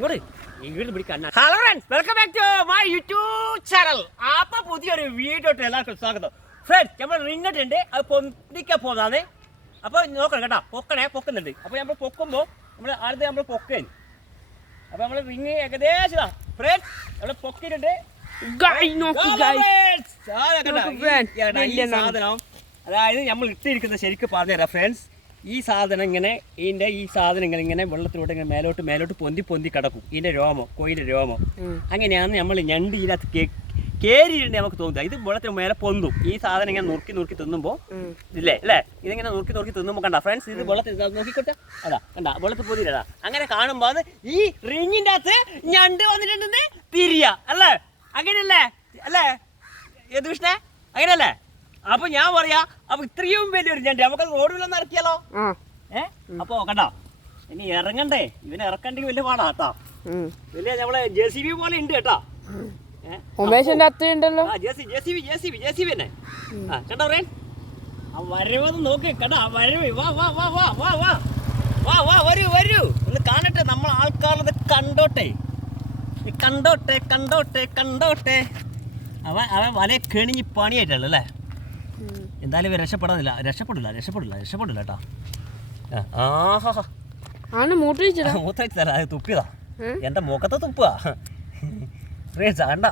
Hello friends, welcome back to my YouTube channel. അപ്പൊ പുതിയൊരു video എല്ലാവർക്കും സ്വാഗതം. ഫ്രണ്ട്സ്, നമ്മൾ റിംഗ് ഉണ്ട്, അത് പൊന്തിക്കാൻ പോകുന്നതാണ്. അപ്പൊ നോക്കണം കേട്ടോ, പൊക്കുന്നുണ്ട്. അപ്പൊ നമ്മൾ പൊക്കുമ്പോ ആദ്യം നമ്മൾ പൊക്കേ. അപ്പൊ നമ്മൾ റിംഗ് ഏകദേശം ഫ്രണ്ട്സ് നമ്മൾ പൊക്കിയിട്ടുണ്ട്. സാധനം അതായത് നമ്മൾ ഇട്ടിരിക്കുന്ന ശരിക്കും പറഞ്ഞുതരാം ഫ്രണ്ട്സ്. ഈ സാധനം ഇങ്ങനെ ഇങ്ങനെ വെള്ളത്തിലൂടെ ഇങ്ങനെ മേലോട്ട് പൊന്തി കിടക്കും. ഇതിന്റെ രോമം, കോയിന്റെ രോമം. അങ്ങനെയാണ് നമ്മൾ ഞണ്ട് ഇതിനകത്ത് കേറിയിട്ടുണ്ട് നമുക്ക് തോന്നുക. ഇത് വെള്ളത്തിന് മേലെ പൊന്തും. ഈ സാധനം ഇങ്ങനെ നുറുക്കി തിന്നുമ്പോൾ ഇല്ലേ ഇതിങ്ങനെ നുറുക്കി തിന്നുമ്പോൾ കണ്ട ഫ്രണ്ട്സ്, ഇത് വെള്ളത്തിൽ നോക്കിക്കോട്ടെ. അതാ കണ്ട വെള്ളത്തിൽ പൊന്തിയിട്ടാ. അങ്ങനെ കാണുമ്പോൾ അത് ഈ റിങ്ങിന്റെ അകത്ത് ഞണ്ട് വന്നിട്ടുണ്ടെന്ന് തിരിയ അല്ലേ? അങ്ങനെയല്ലേ അല്ലേ ഏത് കൃഷ്ണേ? അങ്ങനെയല്ലേ? അപ്പൊ ഞാൻ പറയാ, അപ്പൊ ഇത്രയും വലിയൊരു ഞണ്ട് നമുക്ക് റോഡിലൊന്നും ഇറക്കിയാലോ? അപ്പൊ കണ്ടോ, ഇനി ഇറങ്ങണ്ടേ? ഇവനെ ഇറക്കണ്ടെങ്കിൽ വലിയ പാടാ കേട്ടോ. വലിയ നമ്മളെ JCB പോലെ ഉണ്ട് കേട്ടോ. JCB തന്നെ. കണ്ടോ ഫ്രണ്ട്, ആ വരവൊന്ന് നോക്ക് കേട്ടോ. ആ വരവ് വാ വരൂ ഒന്ന് കാണട്ടെ. നമ്മൾ ആൾക്കാരത് കണ്ടോട്ടെ. അവൻ വല കെണിഞ്ഞ് പണിയായിട്ടുള്ളൂ അല്ലേ? എന്തായാലും ഇവ രക്ഷപ്പെടില്ല കേട്ടോ. മൂത്രയിച്ചല്ല, അത് തുപ്പിയതാ. എന്റെ മുഖത്ത് തുപ്പുക കണ്ട.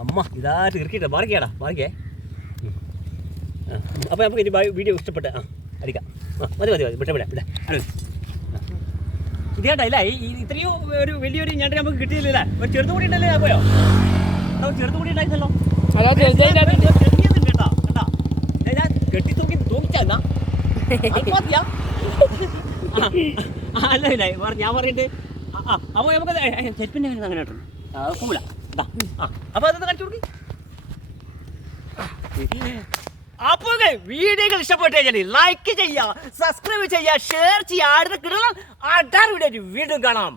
അമ്മ ഇതായിട്ട് ഇറക്കിട്ടെ മാറിക്കേ. അപ്പൊ നമുക്ക് ഇനി വീഡിയോ ഇഷ്ടപ്പെട്ടെ അടിക്കാം. മതി വിട്ടെ. ഇതേട്ടാ ഇല്ല, ഇത്രയും ഒരു വലിയൊരു ഞണ്ട് നമുക്ക് കിട്ടിയില്ല. ഒരു ചെറുതു കൂടി ഉണ്ടല്ലേ? പോയോ ചെറുതു കൂടി ഉണ്ടായിരുന്നല്ലോ. കെട്ടി തൂക്കിച്ചാ അല്ല ഞാൻ പറഞ്ഞിട്ട്. അപ്പൊ നമുക്ക് ചെരുപ്പിന്റെ അങ്ങനെ ഇട്ടുണ്ട് കൂല. അപ്പൊ അതൊന്ന് കാണിച്ചു കൊടുക്കി. അപ്പൊ വീഡിയോകൾ ഇഷ്ടപ്പെട്ടു കഴിഞ്ഞാൽ ലൈക്ക് ചെയ്യുക, സബ്സ്ക്രൈബ് ചെയ്യുക, ഷെയർ ചെയ്യുക. അടുത്ത കിടണം വീഡിയോ വീണ്ടും കാണാം.